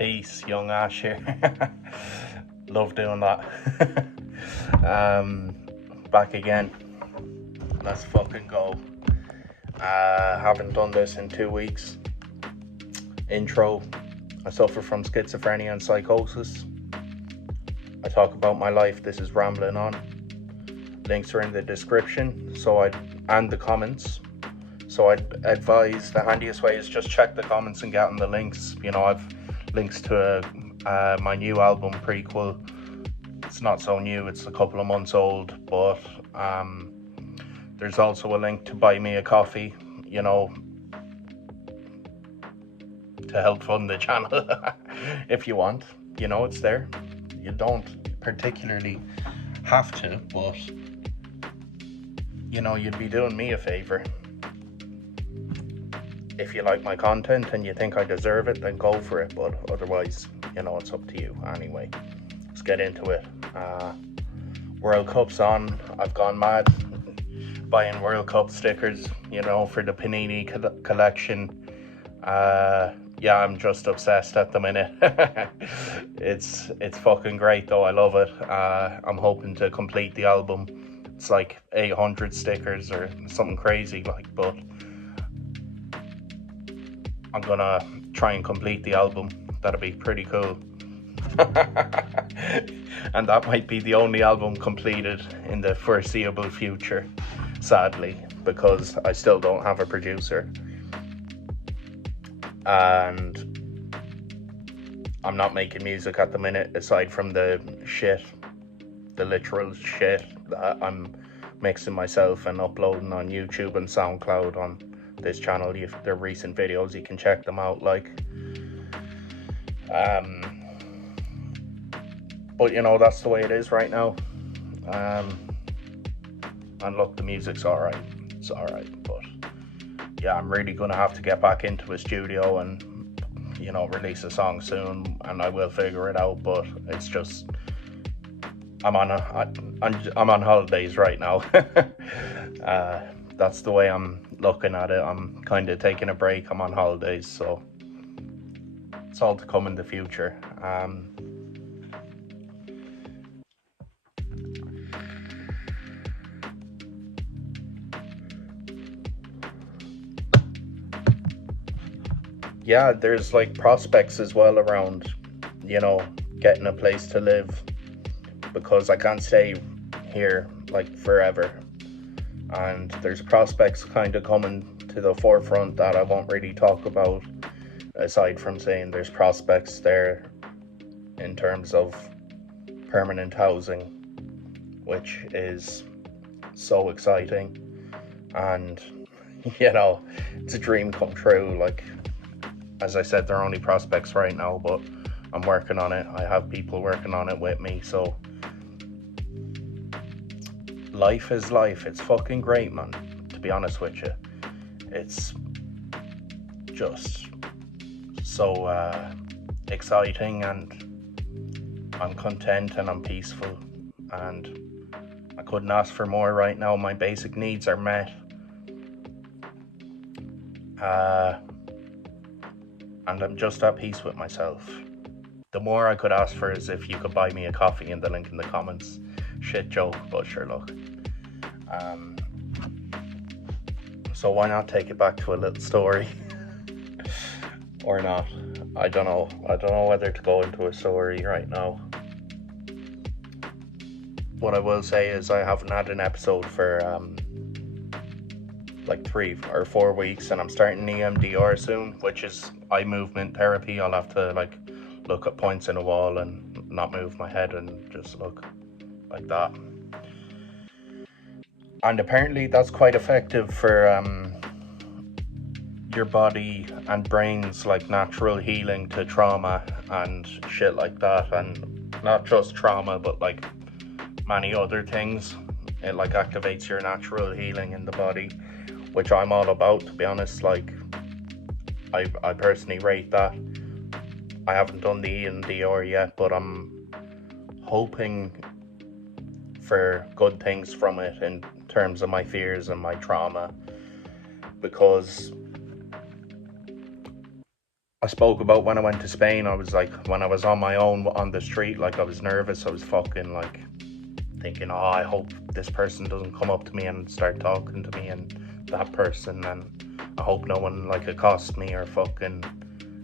Peace, young Ash here. Love doing that. Back again. Let's fucking go. Haven't done this in 2 weeks. Intro. I suffer from schizophrenia and psychosis. I talk about my life. This is Rambling On. Links are in the description and the comments. So I'd advise the handiest way is just check the comments and get on the links. You know, I've links to my new album, PREQUEL. It's not so new, it's a couple of months old, but there's also a link to buy me a coffee, you know, to help fund the channel. If you want, you know, it's there. You don't particularly have to, but you know, you'd be doing me a favor. If you like my content and you think I deserve it, then go for it, but otherwise, you know, it's up to you. Anyway, let's get into it. World Cup's on. I've gone mad buying World Cup stickers, you know, for the Panini collection. Yeah, I'm just obsessed at the minute. It's fucking great though. I love it. I'm hoping to complete the album. It's like 800 stickers or something crazy, like, but I'm gonna try and complete the album. That'll be pretty cool. And that might be the only album completed in the foreseeable future, sadly, because I still don't have a producer. And I'm not making music at the minute, aside from the literal shit that I'm mixing myself and uploading on YouTube and SoundCloud on this channel. They're recent videos, you can check them out, like. But you know, that's the way it is right now. And look, the music's alright. It's alright, but yeah, I'm really gonna have to get back into a studio and, you know, release a song soon, and I will figure it out. But it's just I'm on holidays right now. That's the way I'm looking at it. I'm kind of taking a break. I'm on holidays, so it's all to come in the future. Yeah, there's like prospects as well around, you know, getting a place to live, because I can't stay here like forever. And there's prospects kind of coming to the forefront that I won't really talk about, aside from saying there's prospects there in terms of permanent housing, which is so exciting. And you know, it's a dream come true. Like, as I said, they're only prospects right now, but I'm working on it. I have people working on it with me, so life is life. It's fucking great, man, to be honest with you. It's just so exciting, and I'm content and I'm peaceful, and I couldn't ask for more right now. My basic needs are met. And I'm just at peace with myself. The more I could ask for is if you could buy me a coffee, in the link in the comments. Shit joke, but sure, look. So why not take it back to a little story? Or not. I don't know whether to go into a story right now. What I will say is I haven't had an episode for like 3 or 4 weeks, and I'm starting EMDR soon, which is eye movement therapy. I'll have to like look at points in a wall and not move my head and just look like that. And apparently that's quite effective for your body and brain's like natural healing to trauma and shit like that. And not just trauma, but like many other things. It like activates your natural healing in the body, which I'm all about, to be honest. Like, I personally rate that. I haven't done the EMDR yet, but I'm hoping for good things from it in terms of my fears and my trauma, because I spoke about when I went to Spain. I was like, when I was on my own on the street, like I was nervous. I was fucking like thinking, oh, I hope this person doesn't come up to me and start talking to me, and that person, and I hope no one like accosts me or fucking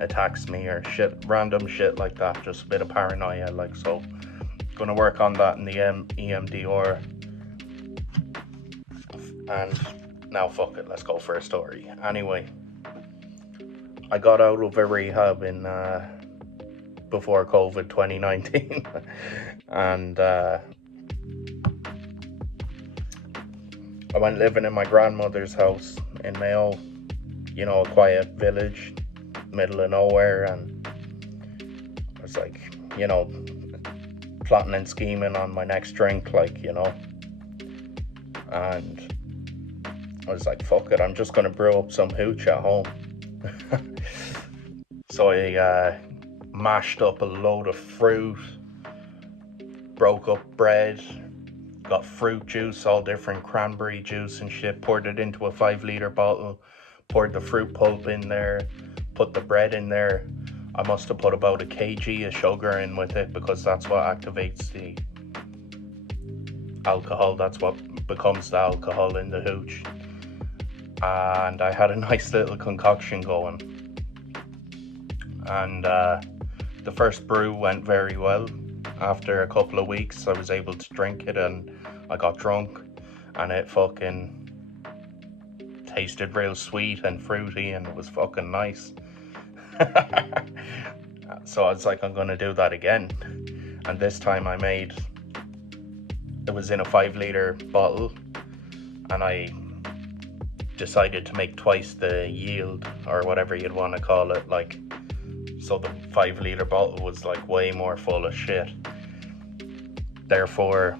attacks me or shit, random shit like that. Just a bit of paranoia, like. So gonna work on that in the EMDR. And now fuck it, let's go for a story. Anyway, I got out of a rehab in before COVID 2019 and I went living in my grandmother's house in Mayo, you know, a quiet village, middle of nowhere, and I was like, you know, plotting and scheming on my next drink, like, you know, and I was like, fuck it, I'm just gonna brew up some hooch at home. So I mashed up a load of fruit, broke up bread, got fruit juice, all different cranberry juice and shit, poured it into a 5-liter bottle, poured the fruit pulp in there, put the bread in there. I must have put about a kg of sugar in with it, because that's what activates the alcohol. That's what becomes the alcohol in the hooch. And I had a nice little concoction going. And the first brew went very well. After a couple of weeks, I was able to drink it, and I got drunk, and it fucking tasted real sweet and fruity, and it was fucking nice. So I was like, I'm gonna do that again. And this time it was in a 5-liter bottle, and I decided to make twice the yield, or whatever you'd want to call it, like, so the 5-liter bottle was like way more full of shit. Therefore,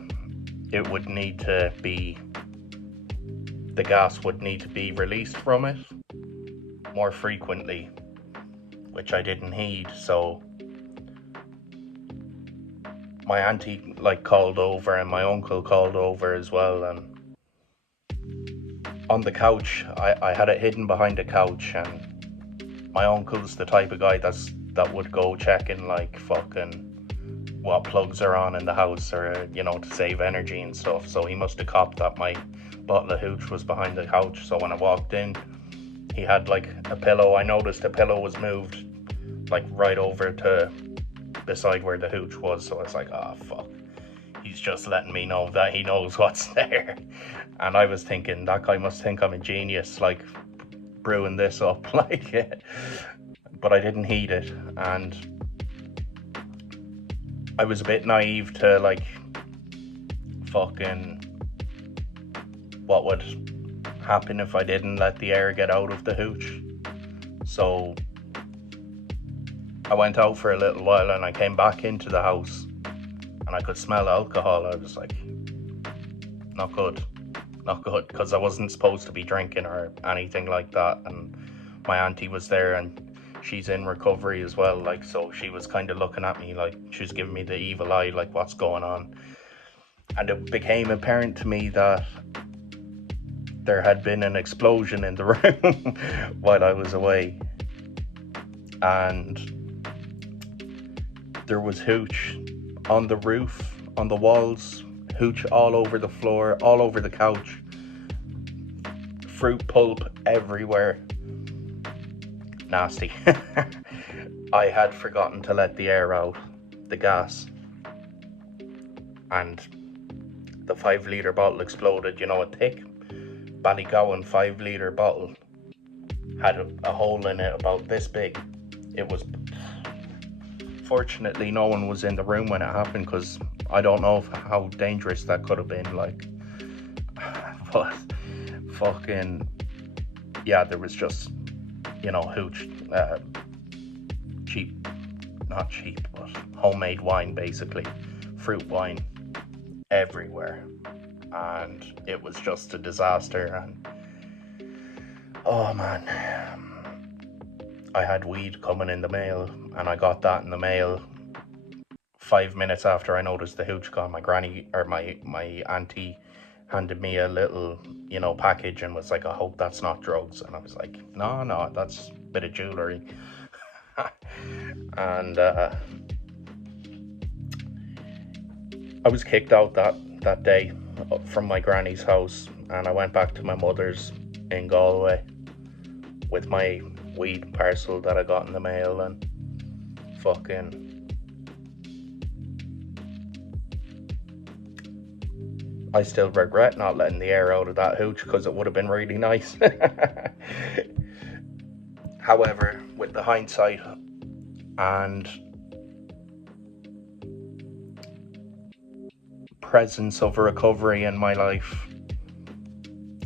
it would need to be, the gas would need to be released from it more frequently, which I didn't heed. So my auntie like called over, and my uncle called over as well, and on the couch, I had it hidden behind a couch, and my uncle's the type of guy that would go checking like fucking what plugs are on in the house, or, you know, to save energy and stuff. So he must have copped that my bottle of hooch was behind the couch. So when I walked in, he had like a pillow. I noticed a pillow was moved like right over to beside where the hooch was. So I was like, oh fuck, he's just letting me know that he knows what's there. And I was thinking, that guy must think I'm a genius, like brewing this up, like. But I didn't heed it, and I was a bit naive to like fucking what would happen if I didn't let the air get out of the hooch. So I went out for a little while, and I came back into the house, and I could smell alcohol. I was like, not good, because I wasn't supposed to be drinking or anything like that. And my auntie was there, and she's in recovery as well, like, so she was kind of looking at me like she was giving me the evil eye, like, what's going on? And it became apparent to me that there had been an explosion in the room while I was away, and there was hooch on the roof, on the walls, hooch all over the floor, all over the couch, fruit pulp everywhere. Nasty. I had forgotten to let the air out, the gas, and the 5-liter bottle exploded. You know, a thick Ballygowan 5-liter bottle had a hole in it about this big. It was, fortunately no one was in the room when it happened, because I don't know how dangerous that could have been, like. But fucking yeah, there was just, you know, hooch, not cheap, but homemade wine, basically, fruit wine everywhere, and it was just a disaster. And oh man, I had weed coming in the mail, and I got that in the mail 5 minutes after I noticed the hooch gone. My granny, or my auntie, handed me a little, you know, package, and was like, I hope that's not drugs. And I was like, no, that's a bit of jewelry. And I was kicked out that day from my granny's house, and I went back to my mother's in Galway with my weed parcel that I got in the mail, and fucking I still regret not letting the air out of that hooch, because it would have been really nice. However, with the hindsight and presence of recovery in my life,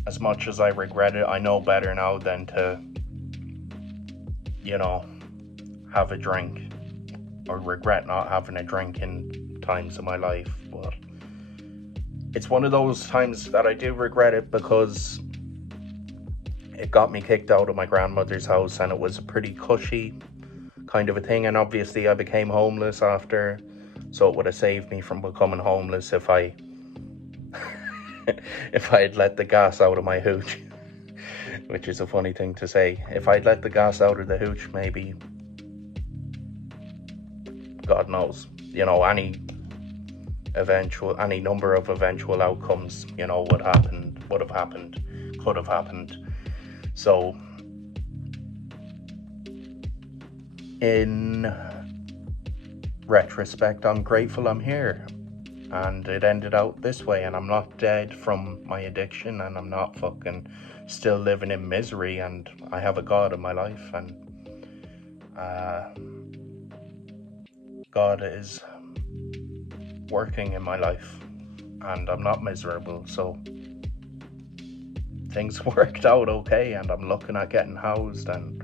as much as I regret it, I know better now than to, have a drink, or regret not having a drink in times of my life. But it's one of those times that I do regret it, because it got me kicked out of my grandmother's house, and it was a pretty cushy kind of a thing, and obviously I became homeless after, so it would have saved me from becoming homeless if I if I had let the gas out of my hooch. Which is a funny thing to say. If I'd let the gas out of the hooch, maybe, God knows, any number of eventual outcomes, would have happened, could have happened. So in retrospect, I'm grateful I'm here, and it ended out this way, and I'm not dead from my addiction, and I'm not fucking still living in misery, and I have a God in my life, and God is working in my life, and I'm not miserable. So things worked out okay, and I'm looking at getting housed, and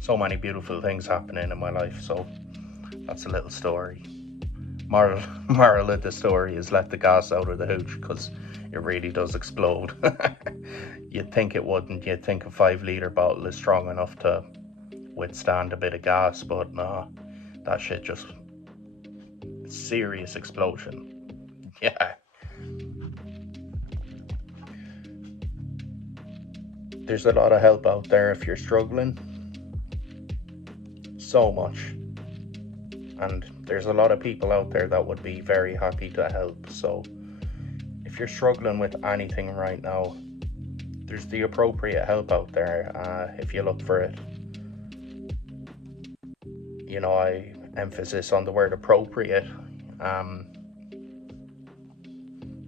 so many beautiful things happening in my life. So that's a little story. Moral of the story is let the gas out of the hooch, because it really does explode. You'd think it wouldn't. You'd think a 5-litre bottle is strong enough to withstand a bit of gas, but nah, that shit just serious explosion. Yeah. There's a lot of help out there if you're struggling. So much. And there's a lot of people out there that would be very happy to help. So if you're struggling with anything right now, there's the appropriate help out there if you look for it. I emphasis on the word appropriate, and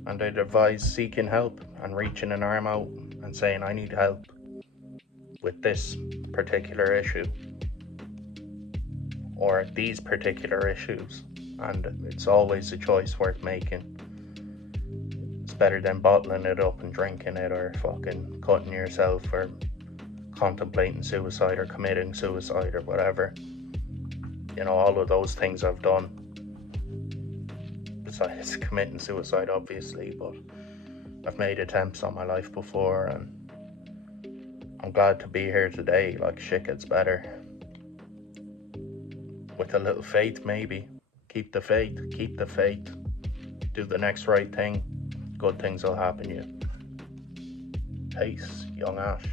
I'd advise seeking help and reaching an arm out and saying, I need help with this particular issue, or these particular issues. And it's always a choice worth making. It's better than bottling it up and drinking it, or fucking cutting yourself, or contemplating suicide, or committing suicide, or whatever. All of those things I've done, besides committing suicide, obviously, but I've made attempts on my life before, and I'm glad to be here today. Like, shit gets better. With a little faith, maybe. Keep the faith. Do the next right thing. Good things will happen to you. Peace, young Ash.